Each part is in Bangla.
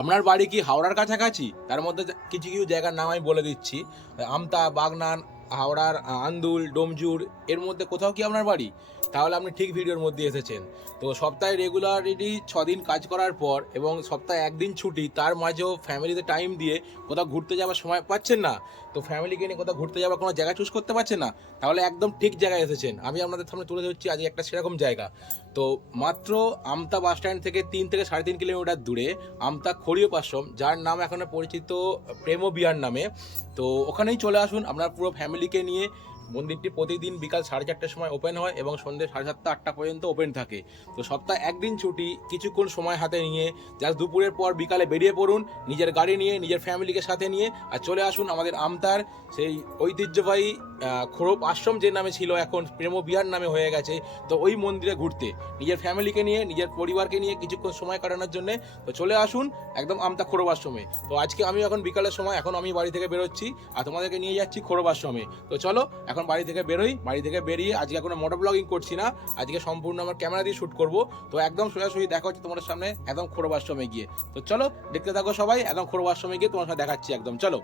আপনার বাড়ি কি হাওড়ার কাছাকাছি? তার মধ্যে কিছু কিছু জায়গার নাম আমি বলে দিচ্ছি। আমতা, বাগনান, হাওড়ার, আন্দুল, ডোমজুর, এর মধ্যে কোথাও কি আপনার বাড়ি? তাহলে আপনি ঠিক ভিডিওর মধ্যে এসেছেন। তো সপ্তাহে রেগুলারিটি দিন কাজ করার পর এবং সপ্তাহে একদিন ছুটি, তার মাঝেও ফ্যামিলিতে টাইম দিয়ে কোথাও ঘুরতে যাওয়ার সময় পাচ্ছেন না। তো ফ্যামিলিকে নিয়ে কোথাও ঘুরতে যাওয়ার কোনো জায়গা চুজ করতে পারছেন না? তাহলে একদম ঠিক জায়গায় এসেছেন। আমি আপনাদের সামনে তুলে ধরছি আজকে একটা সেরকম জায়গা। তো মাত্র আমতা বাস স্ট্যান্ড থেকে তিন থেকে সাড়ে তিন কিলোমিটার দূরে আমতা খড়িও পাশ্রম, যার নাম এখনও পরিচিত প্রেমো বিহার নামে। তো ওখানেই চলে আসুন, আপনার পুরো ফ্যামিলিকে নিয়ে। মন্দিরটি প্রতিদিন বিকাল সাড়ে চারটার সময় ওপেন হয় এবং সন্ধ্যে সাড়ে সাতটা, আটটা পর্যন্ত ওপেন থাকে। তো সপ্তাহে একদিন ছুটি, কিছুক্ষণ সময় হাতে নিয়ে, জাস্ট দুপুরের পর বিকালে বেরিয়ে পড়ুন, নিজের গাড়ি নিয়ে, নিজের ফ্যামিলিকে সাথে নিয়ে, আর চলে আসুন আমাদের আমতার সেই ঐতিহ্যবাহী খোরব আশ্রম যে নামে ছিল এখন প্রেম বিহার নামে হয়ে গেছে। তো ওই মন্দিরে ঘুরতে। নিজের ফ্যামিলিকে নিয়ে, নিজের পরিবারকে নিয়ে কিছুক্ষণ সময় কাটানোর জন্য। তো চলে আসুন একদম আমতা খোরব আশ্রমে তো আজকে আমি এখন বিকালের সময়, এখন আমি বাড়ি থেকে বেরোচ্ছি আর তোমাদেরকে নিয়ে যাচ্ছি খোরব আশ্রমে তো চলো, এখন বাড়ি থেকে বেরোই, বাড়ি থেকে বেরিয়ে আজকে কোনো মোটর ব্লগিং করছি না। আজকে সম্পূর্ণ আমার ক্যামেরা দিয়ে শ্যুট করব। তো একদম সোজাসুজি দেখা হচ্ছে তোমাদের সামনে একদম খোরব আশ্রমে গিয়ে। তো চলো, দেখতে থাকো সবাই, একদম খোরব আশ্রমে গিয়ে তোমার সাথে দেখাচ্ছি একদম। চলো।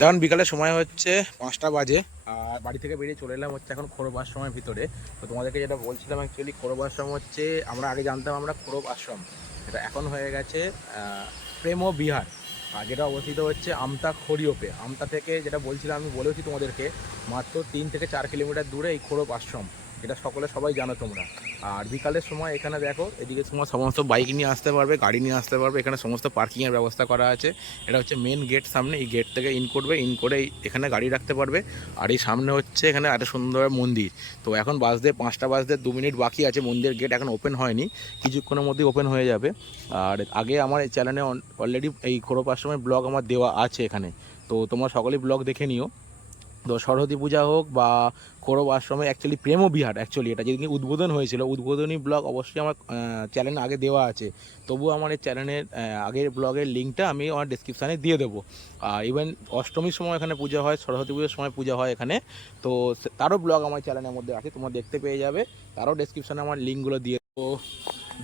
তখন বিকালের সময় হচ্ছে পাঁচটা বাজে আর বাড়ি থেকে বেরিয়ে চলে এলাম হচ্ছে এখন খোরব আশ্রমের ভিতরে। তো তোমাদেরকে যেটা বলছিলাম অ্যাকচুয়ালি খোরব আশ্রম হচ্ছে, আমরা আগে জানতাম আমরা খোরব আশ্রম। এটা এখন হয়ে গেছে প্রেম বিহার। আর যেটা অবস্থিত হচ্ছে আমতা খড়িওপে আমতা থেকে যেটা বলছিলাম আমি বলেওছি তোমাদেরকে, মাত্র তিন থেকে চার কিলোমিটার দূরে এই খোরব আশ্রম। এটা সকলে সবাই জানো তোমরা। আর বিকালের সময় এখানে দেখো, এদিকে সময় সমস্ত বাইক নিয়ে আসতে পারবে, গাড়ি নিয়ে আসতে পারবে, এখানে সমস্ত পার্কিংয়ের ব্যবস্থা করা আছে। এটা হচ্ছে মেন গেট সামনে, এই গেট থেকে ইন করবে ইন করে এখানে গাড়ি রাখতে পারবে। আর এই সামনে হচ্ছে এখানে একটা সুন্দর মন্দির। তো এখন বাজতে পাঁচটা, বাজতে দু মিনিট বাকি আছে মন্দিরের গেট এখন ওপেন হয়নি, কিছুক্ষণের মধ্যেই ওপেন হয়ে যাবে। আর আগে আমার এই চ্যানেলে অলরেডি এই খোরপ আশ্রমের ব্লগ আমার দেওয়া আছে এখানে। তো তোমরা সকলেই ব্লগ দেখে নিও। তো সরস্বতী পূজা হোক বা খোরব আশ্রমে অ্যাকচুয়ালি প্রেম বিহার অ্যাকচুয়ালি এটা যেদিন উদ্বোধন হয়েছিল, উদ্বোধনী ব্লগ অবশ্যই আমার চ্যানেলে আগে দেওয়া আছে। তবুও আমার এই চ্যানেলের আগের ব্লগের লিঙ্কটা আমি আমার ডিসক্রিপশানে দিয়ে দেবো। আর ইভেন অষ্টমীর সময় এখানে পূজা হয়, সরস্বতী পুজোর সময় পূজা হয় এখানে। তো তারও ব্লগ আমার চ্যানেলের মধ্যে আছে, তোমরা দেখতে পেয়ে যাবে। তারও ডিসক্রিপশানে আমার লিঙ্কগুলো দিয়ে তো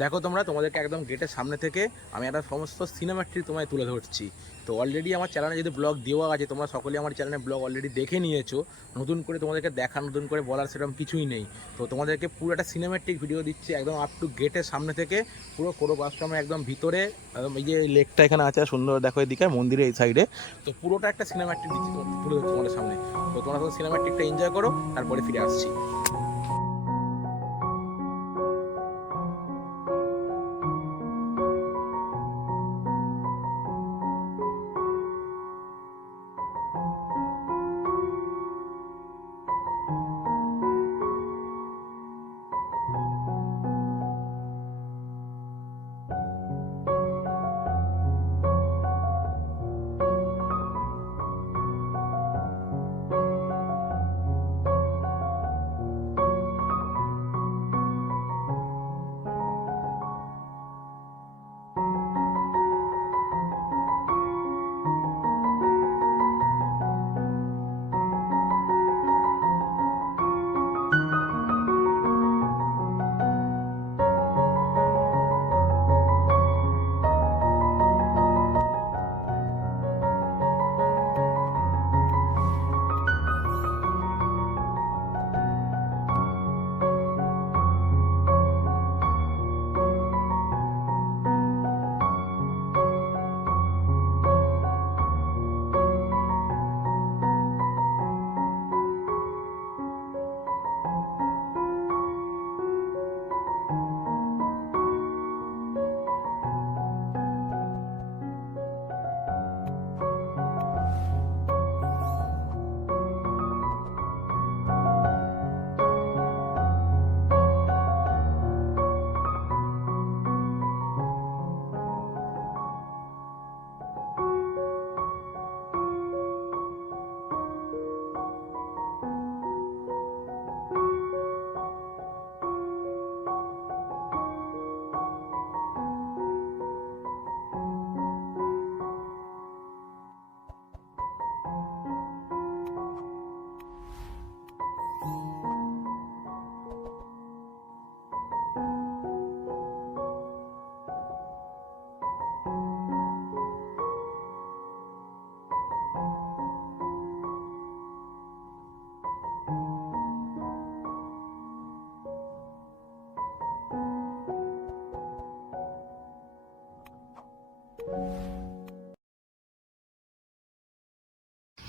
দেখো তোমরা, তোমাদেরকে একদম গেটের সামনে থেকে আমি একটা সমস্ত সিনেমাট্রি তোমায় তুলে ধরছি। তো অলরেডি আমার চ্যানেলে যদি ব্লগ দেওয়া আছে, তোমরা সকলেই আমার চ্যানেলে ব্লগ অলরেডি দেখে নিয়েছো। নতুন করে তোমাদেরকে দেখা, নতুন করে বলার সেরকম কিছুই নেই। তো তোমাদেরকে পুরো একটা সিনেমাটিক ভিডিও দিচ্ছি একদম আপ টু গেটের সামনে থেকে। পুরো কোরব আশ্রমের একদম ভিতরে এই যে লেকটা এখানে আছে সুন্দর দেখো এদিকে মন্দিরে এই সাইডে তো পুরোটা একটা সিনেমাটিক দিচ্ছি তুলে তোমাদের সামনে। তো তোমরা সিনেমাটিকটা এনজয় করো, তারপরে ফিরে আসছি।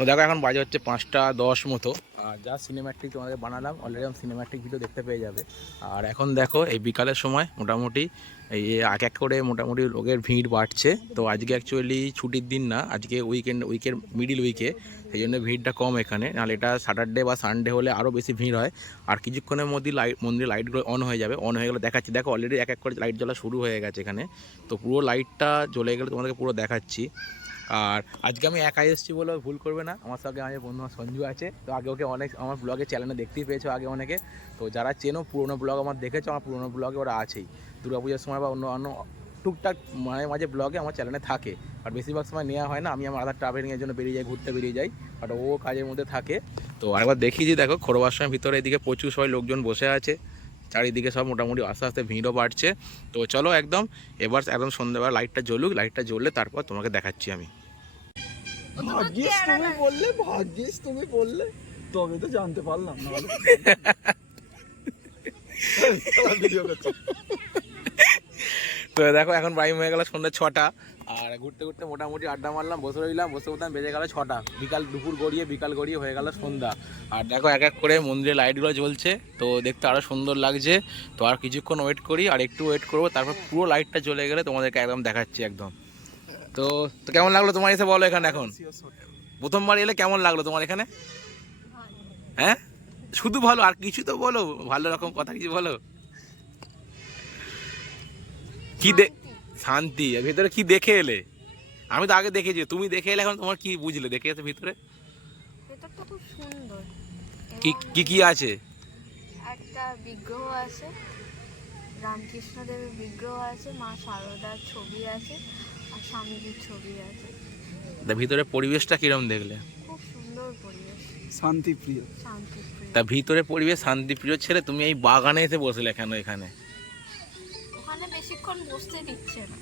দেখো, এখন বাজে হচ্ছে পাঁচটা দশ মতো। আর যা সিনেম্যাটিক তোমাদের বানালাম অলরেডি আমি সিনেম্যাটিক ভিডিও দেখতে পেয়ে যাবে। আর এখন দেখো, এই বিকালের সময় মোটামুটি এই এক এক করে মোটামুটি লোকের ভিড় বাড়ছে। তো আজকে অ্যাকচুয়ালি ছুটির দিন না, আজকে উইকেন্ড উইকের মিডিল উইকে সেই জন্য ভিড়টা কম এখানে। নাহলে এটা স্যাটারডে বা সানডে হলে আরও বেশি ভিড় হয়। আর কিছুক্ষণের মধ্যেই লাইট মন্দিরের লাইটগুলো অন হয়ে যাবে। অন হয়ে গেলে দেখাচ্ছি। দেখো অলরেডি এক এক করে লাইট জ্বলা শুরু হয়ে গেছে এখানে। তো পুরো লাইটটা জ্বলে গেলে তোমাদেরকে পুরো দেখাচ্ছি। আর আজকে আমি একাই এসেছি বলে ভুল করবে না। আমার সঙ্গে আমার বন্ধু সঞ্জু আছে। তো আগে ওকে অনেক আমার ব্লগে চ্যানেলে দেখতেই পেয়েছ আগে অনেকে। তো যারা চেনো, পুরোনো ব্লগ আমার দেখেছ, আমার পুরোনো ব্লগে ওরা আছেই। দুর্গাপূজার সময় বা অন্য অন্য টুকটাক মাঝে মাঝে ব্লগে আমার চ্যানেলে থাকে। আর বেশিরভাগ সময় নেওয়া হয় না, আমি আমার আধার ট্রাভেলিংয়ের জন্য বেরিয়ে যাই, ঘুরতে বেরিয়ে যাই। বাট ও কাজের মধ্যে থাকে। তো আরেকবার দেখি যে দেখো খোরবার সময় ভিতরে এদিকে প্রচুর সবাই লোকজন বসে আছে। চারিদিকে সব মোটামুটি আস্তে আস্তে ভিড়ও বাড়ছে। তো চলো একদম, এবার একদম সন্ধ্যেবেলা লাইটটা জ্বলুক লাইটটা জ্বললে তারপর তোমাকে দেখাচ্ছি আমি। ভাগ্যিস তুমি বললে ভাগ্যিস তুমি বললে। তবে তো জানতে পারলাম না তো দেখো এখন টাইম হয়ে গেল সন্ধ্যা ছটা। আর ঘুরতে ঘুরতে মোটামুটি আড্ডা মারলাম বসে রইলাম বসে বলতাম বেজে গেল ছটা। বিকাল দুপুর গড়িয়ে বিকাল গড়িয়ে হয়ে গেল সন্ধ্যা। আর দেখো এক এক করে মন্দিরে লাইটগুলো জ্বলছে তো দেখতে আরও সুন্দর লাগছে। তো আর কিছুক্ষণ ওয়েট করি আর একটু ওয়েট করব তারপর পুরো লাইটটা জ্বলে গেলে তোমাদেরকে একদম দেখাচ্ছি একদম। তো তো কেমন লাগল তোমার এসে বলো এখানে এখন? প্রথমবার এলে কেমন লাগল তোমার এখানে? হ্যাঁ? শুধু ভালো আর কিছু তো বলো ভালো রকম কথা কিছু বলো। কি দে শান্তি আর ভিতরে কি দেখে এলে? আমি তো আগে দেখেছি তুমি দেখে এলে এখন তোমার কি বুঝলে? দেখে এসে ভিতরে। কি কি কি আছে? একটা বিগ্রহ আছে রামকৃষ্ণদেবের বিগ্রহ আছে মা শারদার ছবি আছে। স্বামীজির ছবি আছে। তা ভিতরে পরিবেশটা কিরম দেখলে? খুব সুন্দর পরিবেশ। শান্তি শান্তিপ্রিয়। তা ভিতরে পরিবেশ শান্তিপ্রিয় ছেলে তুমি এই বাগানে এসে বসলে কেন এখানে? ওখানে বেশিক্ষণ বসতে দিচ্ছে না।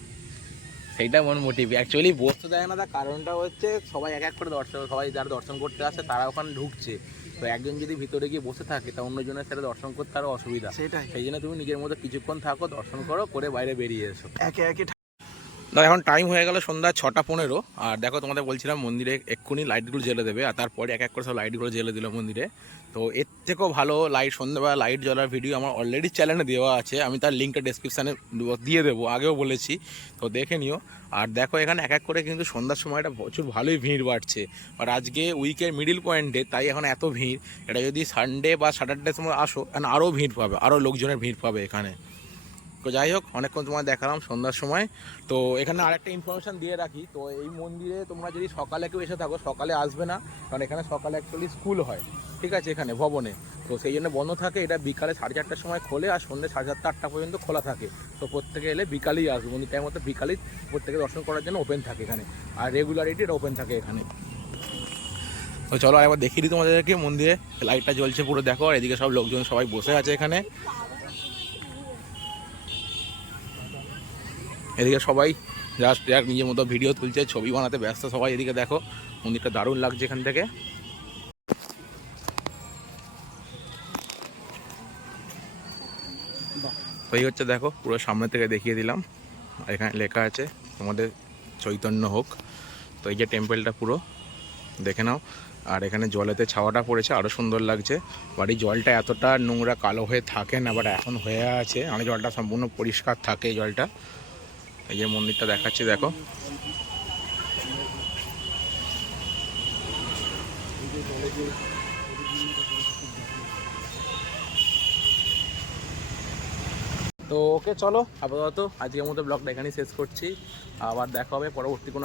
সেইটা মন মোটিভ অ্যাকচুয়ালি বসতে দেয় না তার কারণটা হচ্ছে সবাই এক এক করে দর্শন সবাই যারা দর্শন করতে আসে তারা ওখানে ঢুকছে। তো একজন যদি ভিতরে গিয়ে বসে থাকে তা অন্যজনের সাথে দর্শন করতে আরও অসুবিধা। সেটাই। সেই জন্য তুমি নিজের মধ্যে কিছুক্ষণ থাকো দর্শন করো করে বাইরে বেরিয়ে এসো। একে একে না, এখন টাইম হয়ে গেল সন্ধ্যা ছটা পনেরো, আর দেখো তোমাদের বলছিলাম মন্দিরে এক্ষুনি লাইটগুলো জ্বেলে দেবে, আর তারপরে এক এক করে সব লাইটগুলো জ্বেলে দিল মন্দিরে। তো এর থেকেও ভালো লাইট সন্ধ্যাবেলা লাইট জ্বলার ভিডিও আমার অলরেডি চ্যানেলে দেওয়া আছে, আমি তার লিঙ্কটা ডেসক্রিপশানে দিয়ে দেবো, আগেও বলেছি। তো দেখে নিও। আর দেখো এখানে এক এক করে কিন্তু সন্ধ্যার সময়টা প্রচুর ভালোই ভিড় বাড়ছে। আর আজকে উইকের মিডিল পয়েন্টে তাই এখন এত ভিড়, এটা যদি সানডে বা স্যাটারডের সময় আসো এখন আরও ভিড় পাবে আরও লোকজনের ভিড় পাবে এখানে। তো যাই হোক, অনেকক্ষণ তোমার দেখালাম সন্ধ্যার সময়। তো এখানে আরেকটা ইনফরমেশন দিয়ে রাখি, তো এই মন্দিরে তোমরা যদি সকালে কেউ এসে থাকো, সকালে আসবে না, কারণ এখানে সকালে অ্যাকচুয়ালি স্কুল হয়, ঠিক আছে এখানে, ভবনে। তো সেই জন্য বন্ধ থাকে, এটা বিকালে সাড়ে চারটার সময় খোলে আর সন্ধ্যে সাড়ে চারটা আটটা পর্যন্ত খোলা থাকে। তো প্রত্যেকে এলে বিকালেই আসবে, মন্দির টাইম মতো বিকালেই প্রত্যেকে দর্শন করার জন্য ওপেন থাকে এখানে, আর রেগুলারিটি এটা ওপেন থাকে এখানে। তো চলো একবার দেখিয়ে দিই তোমাদেরকে মন্দিরে লাইটটা জ্বলছে পুরো, দেখো, আর এদিকে সব লোকজন সবাই বসে আছে এখানে। এদিকে সবাই জাস্ট যার নিজের মতো ভিডিও তুলছে, ছবি বানাতে ব্যস্ত সবাই। এদিকে দেখো, মন্দিরটা দারুণ লাগছে এখান থেকে। এই হচ্ছে দেখো, পুরো সামনে থেকে দেখিয়ে দিলাম। এখানে লেখা আছে, তোমাদের চৈতন্য হোক। তো এই যে টেম্পেলটা পুরো, দেখে নাও। আর এখানে জলেতে ছাওয়াটা পড়েছে আরও সুন্দর লাগছে। বাড়ির জলটা এতটা নোংরা কালো হয়ে থাকে না বাট এখন হয়ে আছে। মানে জলটা সম্পূর্ণ পরিষ্কার থাকে জলটা। এই যে মন্দিরটা দেখাচ্ছি, দেখো। তো ওকে চলো, আপাতত আজকের মতো ব্লগটা এখানেই শেষ করছি। আবার দেখা হবে, পরবর্তী কোনো